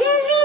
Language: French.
devine